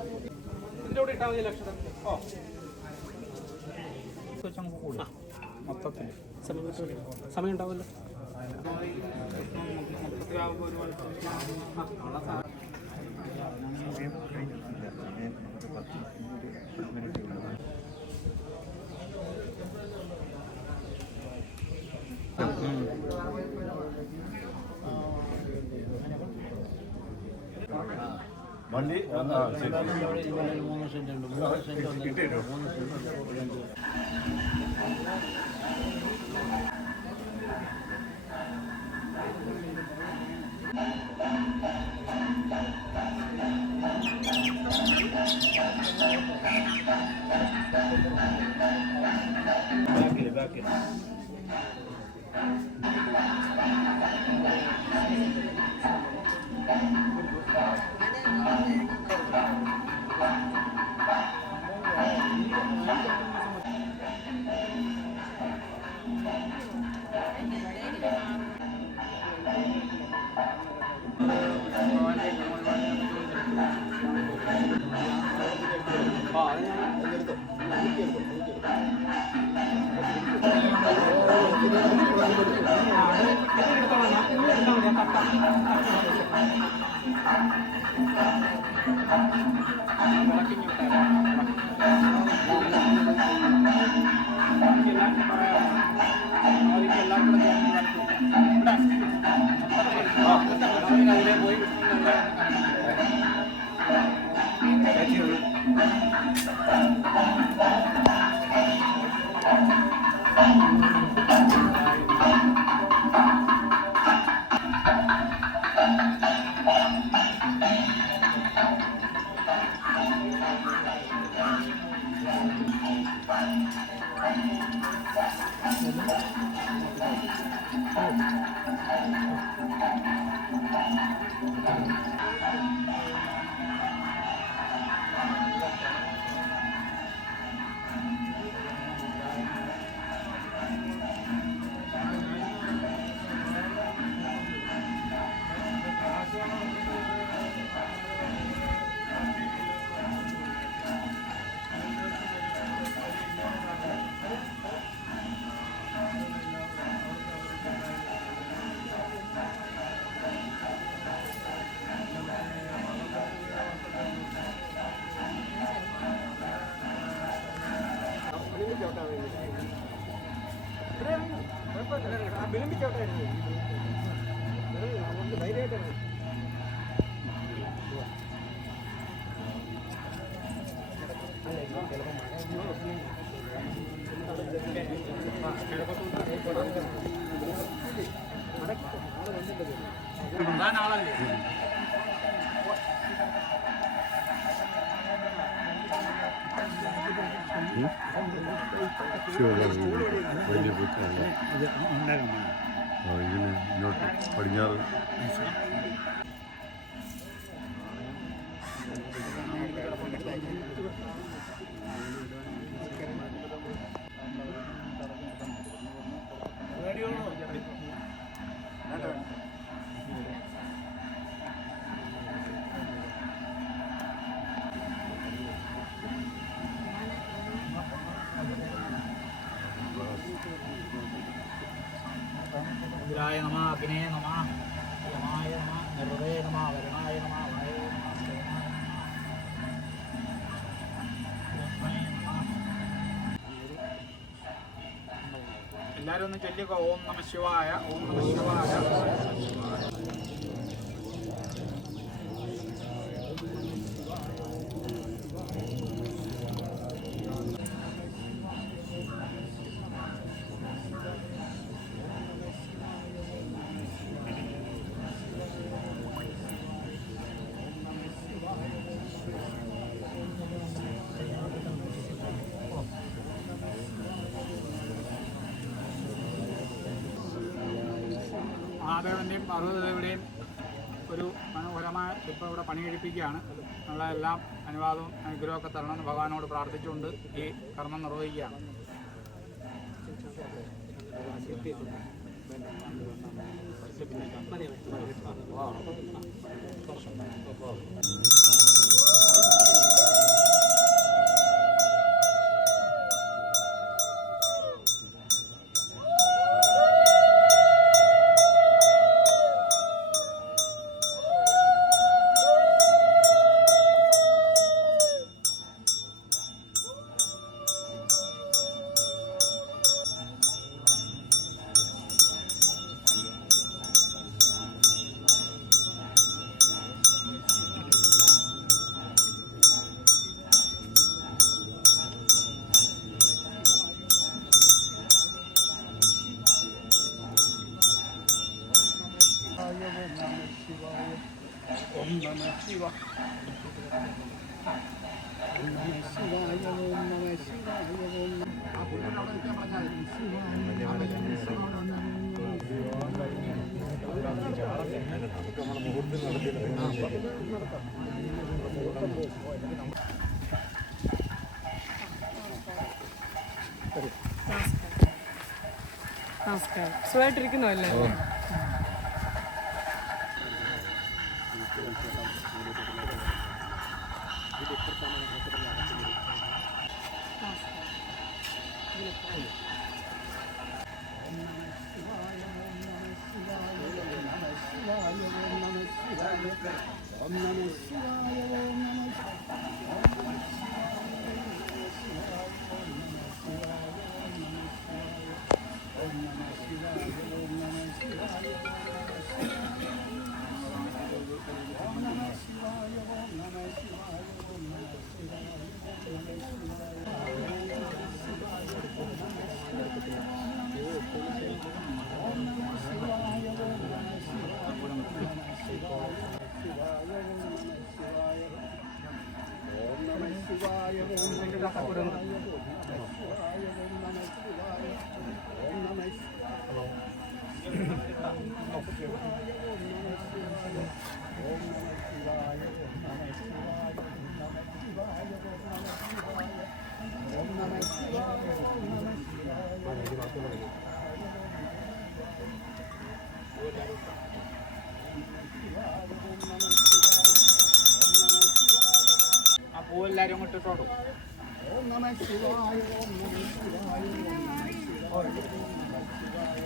ഇതിൻ്റെ കൂടെ ഇട്ടാൽ മതി ലക്ഷണം. ഓ നമുക്ക് കൂടാം മൊത്തത്തിൽ സമയം ഉണ്ടാവുമല്ലോ. മൊത്തത്തിലാവുമ്പോൾ ഒരു വണ്ടി 3 സെന്റ് ഉണ്ട്. 3 സെന്റ് ബാക്കിൽ വിളിപ്പിച്ചോട്ടായിരുന്നു. ധൈര്യമായിട്ടായിരുന്നു. ആളല്ലേ വലിയ ബുക്കാണ് ഇങ്ങനെ ഇങ്ങോട്ട് പടിഞ്ഞാറ് ായ നമ അഗ്നേ നമ യമായ നമ നിർവേ നമ വരുണായ നമ വായ എല്ലാവരും ഒന്ന് ചൊല്ലിക്കോ. ഓം നമ ശിവായ, ഓം നമ ശിവായ. മഹാദേവൻ്റെയും പാർവതിയുടെയും ഒരു മനോഹരമായ ശില്പം ഇവിടെ പണി കഴിപ്പിക്കുകയാണ്. നമ്മളെല്ലാം അനുവാദവും അനുഗ്രഹമൊക്കെ തരണമെന്ന് ഭഗവാനോട് പ്രാർത്ഥിച്ചുകൊണ്ട് ഈ കർമ്മം നിർവഹിക്കുകയാണ്. ഓം നമഃ ശിവായ. ഓം നമഃ ശിവായ. ഓം നമഃ ശിവായ. ഓം ആ പുല്ലിൻ്റെ അവിടെ നിൽക്കാൻ പറഞ്ഞാൽ നമസ്കാരം. സുഖമായിട്ടിരിക്കുന്നോ എല്ലാവരും? ആ പൂവെല്ലാവരും അങ്ങോട്ട് ഇട്ടോളൂ. ഓം നമഃ ശിവായ. ഓം നമഃ ശിവായ.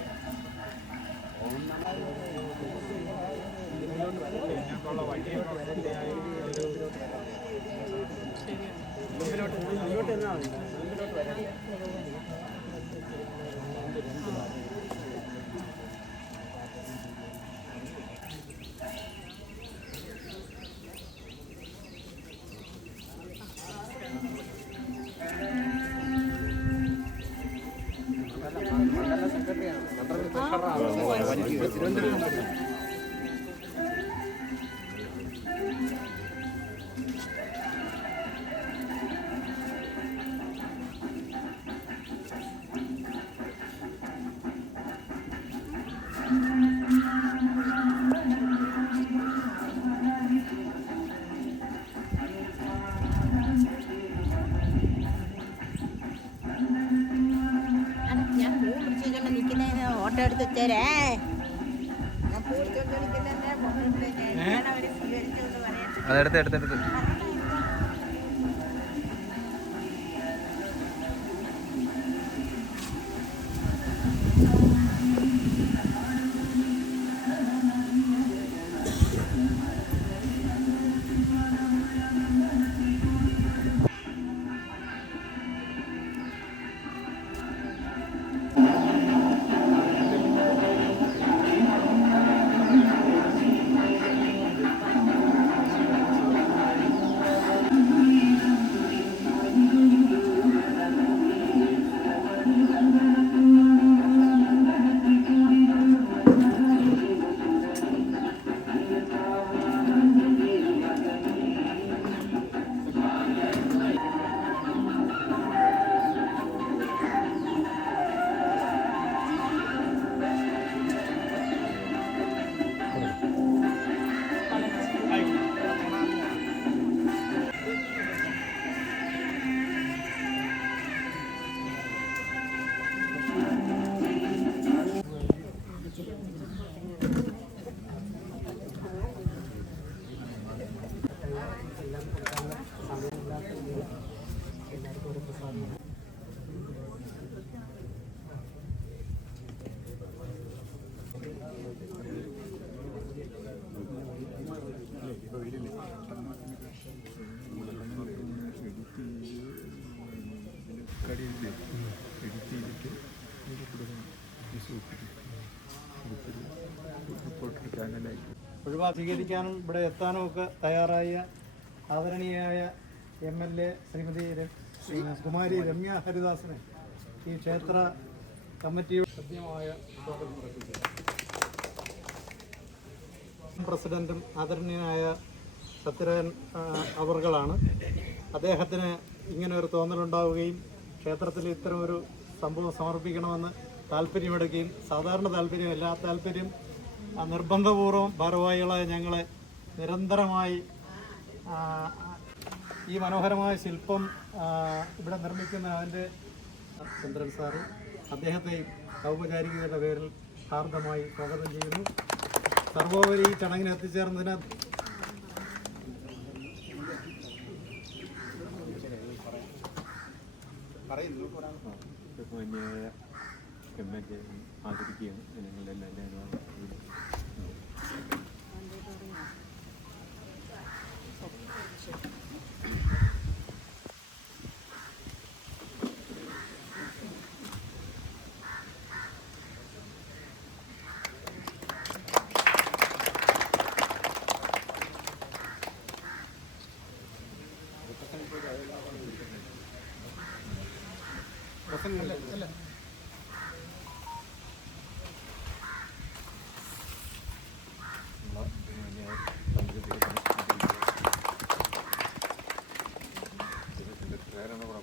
ഇതിനകത്തുള്ള വഴിയൊക്കെ ഞാൻ പൂ പിടിച്ചോണ്ട് നിൽക്കുന്നതിന് ഓട്ടോ എടുത്ത് തരേ. ഞാൻ പൂ പിടിച്ചോണ്ട് നിൽക്കുന്നതിന് ഞാൻ അവരെ സ്വീകരിച്ചോണ്ട് പറയാം. അതെടുത്ത് ഒഴിവാ സ്വീകരിക്കാനും ഇവിടെ എത്താനും ഒക്കെ തയ്യാറായ ആദരണീയായ MLA ശ്രീമതി കുമാരി രമ്യ ഹരിദാസിനെ ഈ ക്ഷേത്ര കമ്മിറ്റിയുടെ സത്യമായ സ്വാഗതം നടത്തുക. പ്രസിഡന്റും ആദരണീയനായ സത്യരാജൻ അവർകളാണ്. അദ്ദേഹത്തിന് ഇങ്ങനെ ഒരു തോന്നലുണ്ടാവുകയും ക്ഷേത്രത്തിൽ ഇത്തരം ഒരു സംഭവം സമർപ്പിക്കണമെന്ന് താല്പര്യമെടുക്കുകയും സാധാരണ താല്പര്യം എല്ലാ താല്പര്യം നിർബന്ധപൂർവ്വം ഭാരവാഹികളായ ഞങ്ങളെ നിരന്തരമായി ഈ മനോഹരമായ ശില്പം ഇവിടെ നിർമ്മിക്കുന്ന അതിൻ്റെ ചന്ദ്രൻ സാറ് അദ്ദേഹത്തെയും ഔപചാരികതയുടെ പേരിൽ ഹാർദമായി സ്വാഗതം ചെയ്യുന്നു. സർവോപരി ഈ ചടങ്ങിന് എത്തിച്ചേർന്നതിന് ആദരിക്കുകയാണ് ജനങ്ങളെല്ലാം.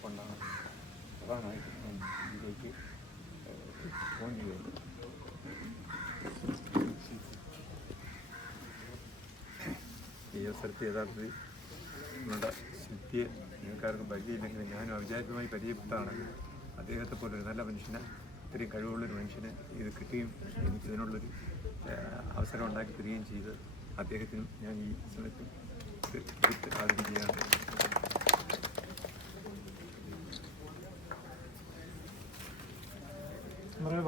കൊണ്ടാണ് പ്രധാനമായിട്ടും ഇതിലേക്ക് ഫോൺ ചെയ്യുന്നത്. ഈ അവസരത്തിൽ യഥാർത്ഥത്തിൽ നമ്മുടെ ശുദ്ധിയെ നിങ്ങൾക്കാർക്കും പരിചയമില്ലെങ്കിലും ഞാനും അവിചാരിതമായി പരിചയപ്പെട്ടതാണ്. അദ്ദേഹത്തെ പോലൊരു നല്ല മനുഷ്യനെ, ഇത്രയും കഴിവുള്ളൊരു മനുഷ്യന് ഇത് കിട്ടുകയും എനിക്ക് ഇതിനുള്ളൊരു അവസരം ഉണ്ടാക്കി തരികയും ചെയ്ത് അദ്ദേഹത്തിനും ഞാൻ ഈ സമയത്ത് ആദരിക്കുകയാണ്.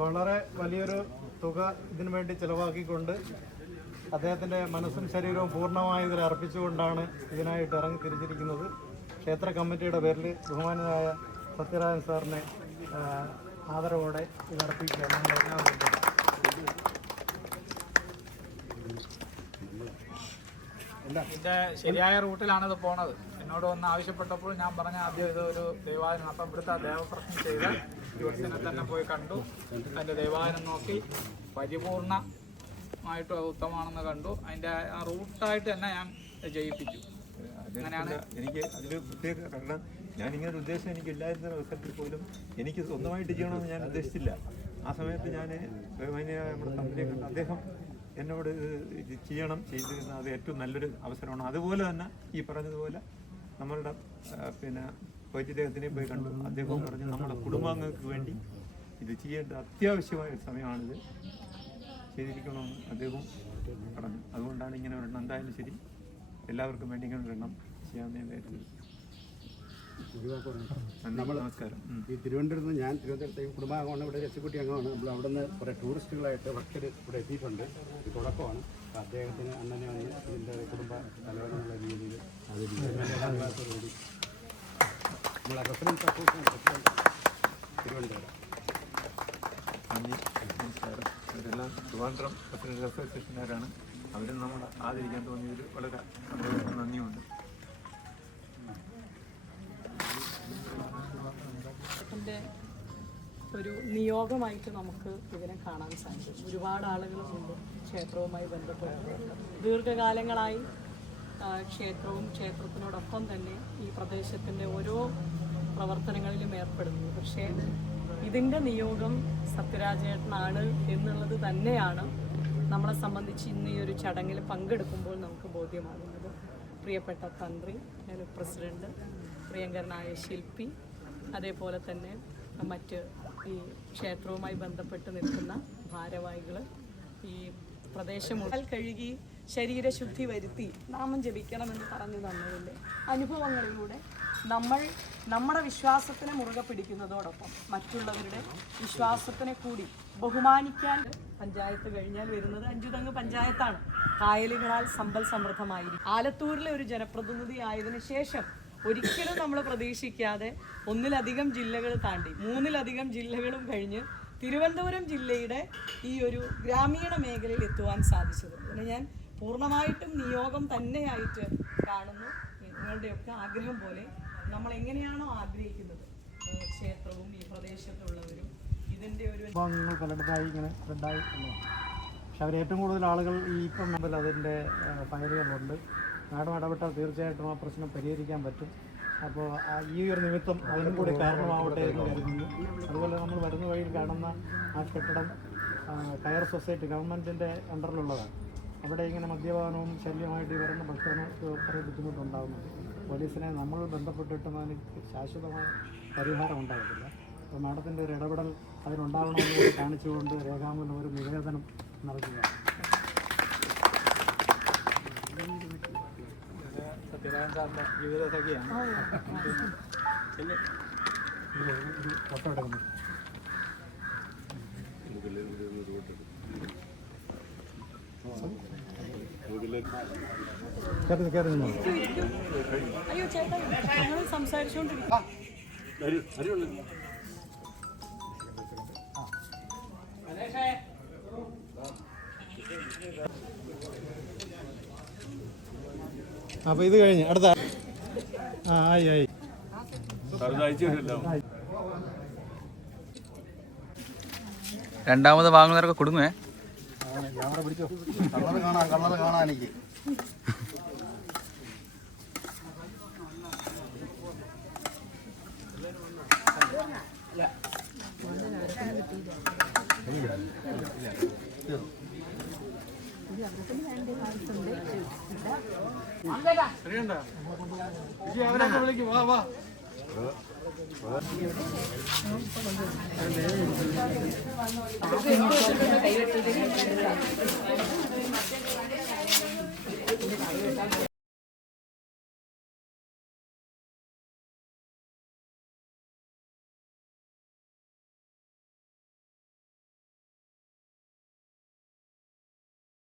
വളരെ വലിയൊരു തുക ഇതിനു വേണ്ടി ചിലവാക്കിക്കൊണ്ട് അദ്ദേഹത്തിൻ്റെ മനസ്സും ശരീരവും പൂർണ്ണമായി ഇതിൽ അർപ്പിച്ചുകൊണ്ടാണ് ഇതിനായിട്ട് ഇറങ്ങി തിരിച്ചിരിക്കുന്നത്. ക്ഷേത്ര കമ്മിറ്റിയുടെ പേരിൽ ബഹുമാനനായ സത്യരാജൻ സാറിനെ ആദരവോടെ ഇതർപ്പിക്കുകയാണ്. ഇതിൻ്റെ ശരിയായ റൂട്ടിലാണിത് പോണത്. എന്നോട് വന്ന് ആവശ്യപ്പെട്ടപ്പോൾ ഞാൻ പറഞ്ഞ ആദ്യം ഇതൊരു ദൈവാലയം, അപ്പം ഇവിടുത്തെ ദേവപ്രശ്നം ചെയ്ത് ദിവസത്തിനെ തന്നെ പോയി കണ്ടു. അതിൻ്റെ ദൈവാലയം നോക്കി പരിപൂർണമായിട്ടും അത് ഉത്തമമാണെന്ന് കണ്ടു. അതിൻ്റെ ആ റൂട്ടായിട്ട് തന്നെ ഞാൻ ജയിപ്പിച്ചു. അങ്ങനെയാണ് എനിക്ക് അതിൽ പ്രത്യേക കാരണം ഞാനിങ്ങനെ ഉദ്ദേശം എനിക്കില്ലായിരുന്ന അവസരത്തിൽ പോലും എനിക്ക് സ്വന്തമായിട്ട് ചെയ്യണമെന്ന് ഞാൻ ഉദ്ദേശിച്ചില്ല. ആ സമയത്ത് ഞാൻ നമ്മുടെ തമ്മിലെ കണ്ട് അദ്ദേഹം എന്നോട് ഇത് ചെയ്യണം ചെയ്തിരുന്ന അത് ഏറ്റവും നല്ലൊരു അവസരമാണ്. അതുപോലെ തന്നെ ഈ പറഞ്ഞതുപോലെ നമ്മളുടെ വൈദ്യദേഹത്തിനെ പോയി കണ്ടു. അദ്ദേഹവും പറഞ്ഞു നമ്മുടെ കുടുംബാംഗങ്ങൾക്ക് വേണ്ടി ഇത് ചെയ്യേണ്ട അത്യാവശ്യമായ ഒരു സമയമാണിത്, ചെയ്തിരിക്കണമെന്ന് അദ്ദേഹവും പറഞ്ഞു. അതുകൊണ്ടാണ് ഇങ്ങനെ ഒരെണ്ണം എന്തായാലും ശരി എല്ലാവർക്കും വേണ്ടി ഇങ്ങനെ ഒരെണ്ണം ചെയ്യാമെന്ന് ഞാൻ വിചാരിച്ചത്. നമസ്കാരം. ഈ തിരുവനന്തപുരത്ത് നിന്ന് ഞാൻ തിരുവനന്തപുരത്തെ കുടുംബാംഗമാണ്, ഇവിടെ രസിക്കുട്ടി അംഗമാണ്. നമ്മൾ അവിടെ നിന്ന് കുറേ ടൂറിസ്റ്റുകളായിട്ട് ഭക്തർ ഇവിടെ എത്തിയിട്ടുണ്ട്. ഇത് തുടക്കമാണ്. അദ്ദേഹത്തിന് അണ്ണനെ വന്ന് ഇതിൻ്റെ കുടുംബ തലവനുള്ള രീതിയിൽ അതിഥിയോടുകൂടി നമ്മളെ റെസിഡൻസ് അസോസിയേഷൻ പ്രസിഡന്റ് തിരുവനന്തപുരം. നമസ്കാരം. ഇവരെല്ലാം ട്രിവാൻഡ്രം റെസിഡൻസ് അസോസിയേഷൻകാരാണ്. അവരും നമ്മൾ ആദരിക്കാൻ തോന്നിയതിൽ വളരെ നന്ദിയുണ്ട്. ഒരു നിയോഗമായിട്ട് നമുക്ക് ഇതിനെ കാണാൻ സാധിക്കും. ഒരുപാട് ആളുകളുണ്ട് ക്ഷേത്രവുമായി ബന്ധപ്പെട്ട് ദീർഘകാലങ്ങളായി ക്ഷേത്രവും ക്ഷേത്രത്തിനോടൊപ്പം തന്നെ ഈ പ്രദേശത്തിൻ്റെ ഓരോ പ്രവർത്തനങ്ങളിലും ഏർപ്പെടുന്നു. പക്ഷേ ഇതിൻ്റെ നിയോഗം സത്യരാജേട്ടനാണ് എന്നുള്ളത് തന്നെയാണ് നമ്മളെ സംബന്ധിച്ച് ഇന്ന് ഈ ഒരു ചടങ്ങിൽ പങ്കെടുക്കുമ്പോൾ നമുക്ക് ബോധ്യമാകുന്നത്. പ്രിയപ്പെട്ട തന്ത്രി, പ്രസിഡന്റ്, പ്രിയങ്കരനായ ശില്പി, അതേപോലെ തന്നെ മറ്റ് ഈ ക്ഷേത്രവുമായി ബന്ധപ്പെട്ട് നിൽക്കുന്ന ഭാരവാഹികൾ, ഈ പ്രദേശം കഴുകി ശരീരശുദ്ധി വരുത്തി നാമം ജപിക്കണമെന്ന് പറഞ്ഞു തന്നതിൻ്റെ അനുഭവങ്ങളിലൂടെ നമ്മുടെ വിശ്വാസത്തിനെ മുറുകെ പിടിക്കുന്നതോടൊപ്പം മറ്റുള്ളവരുടെ വിശ്വാസത്തിനെ കൂടി ബഹുമാനിക്കാൻ പഞ്ചായത്ത് കഴിഞ്ഞാൽ വരുന്നത് അഞ്ചുതെങ്ങ് പഞ്ചായത്താണ്. കായലുകളാൽ സമ്പൽ സമൃദ്ധമായിരിക്കും. ആലത്തൂരിലെ ഒരു ജനപ്രതിനിധി ആയതിനു ശേഷം ഒരിക്കലും നമ്മൾ പ്രതീക്ഷിക്കാതെ ഒന്നിലധികം ജില്ലകൾ താണ്ടി 3-ലധികം ജില്ലകളും കഴിഞ്ഞ് തിരുവനന്തപുരം ജില്ലയുടെ ഈ ഒരു ഗ്രാമീണ മേഖലയിൽ എത്തുവാൻ സാധിച്ചത് അതിന് ഞാൻ പൂർണ്ണമായിട്ടും നിയോഗം തന്നെയായിട്ട് കാണുന്നു. നിങ്ങളുടെയൊക്കെ ആഗ്രഹം പോലെ നമ്മൾ എങ്ങനെയാണോ ആഗ്രഹിക്കുന്നത് ക്ഷേത്രവും ഈ പ്രദേശത്തുള്ളവരും ഇതിൻ്റെ ഒരു പലയിടത്തായി ഇങ്ങനെ സ്പ്രെഡായി പക്ഷെ അവർ ഏറ്റവും കൂടുതൽ ആളുകൾ ഈ ഇപ്പം മുമ്പിൽ അതിൻ്റെ ഫയലുകളുണ്ട്. മാഡം ഇടപെട്ടാൽ തീർച്ചയായിട്ടും ആ പ്രശ്നം പരിഹരിക്കാൻ പറ്റും. അപ്പോൾ ഈ ഒരു നിമിത്തം അതിനും കൂടി കാരണമാവട്ടെ എന്ന് കരുതുന്നു. അതുപോലെ നമ്മൾ വരുന്ന വഴിയിൽ കാണുന്ന ആ കെട്ടിടം കയർ സൊസൈറ്റി ഗവൺമെൻറ്റിൻ്റെ അണ്ടറിലുള്ളതാണ്. അവിടെ ഇങ്ങനെ മദ്യപാനവും ശല്യമായിട്ട് വരുന്ന ഭക്തർക്ക് കുറേ ബുദ്ധിമുട്ടുണ്ടാകുന്നുണ്ട്. പോലീസിനെ നമ്മൾ ബന്ധപ്പെട്ടിട്ടും അതിന് ശാശ്വതമായ പരിഹാരം ഉണ്ടാകത്തില്ല. അപ്പോൾ മാഡത്തിൻ്റെ ഒരു ഇടപെടൽ അതിനുണ്ടാകണമെന്ന് കൂടി കാണിച്ചുകൊണ്ട് രേഖാമൂലം ഒരു നിവേദനം നൽകുകയാണ്. സത്യനാരായണ സാറിൻ്റെ ജീവിതസഖിയാണ്. ഫോട്ടോ എടുക്കുന്നു. കയറി നിന്നോ. അയ്യോ ചേട്ടാ, ഞങ്ങൾ സംസാരിച്ചുകൊണ്ടിരിക്കും. അപ്പോൾ ഇത് കഴിഞ്ഞ് അടുത്ത ആയി രണ്ടാമത് വാങ്ങുന്നവരൊക്കെ കൊടുങ്ങുവേ. പിടിച്ചോ, കളറ് കാണാൻ എനിക്ക്. അവരൊക്കെ വിളിക്കും. വാ വാ.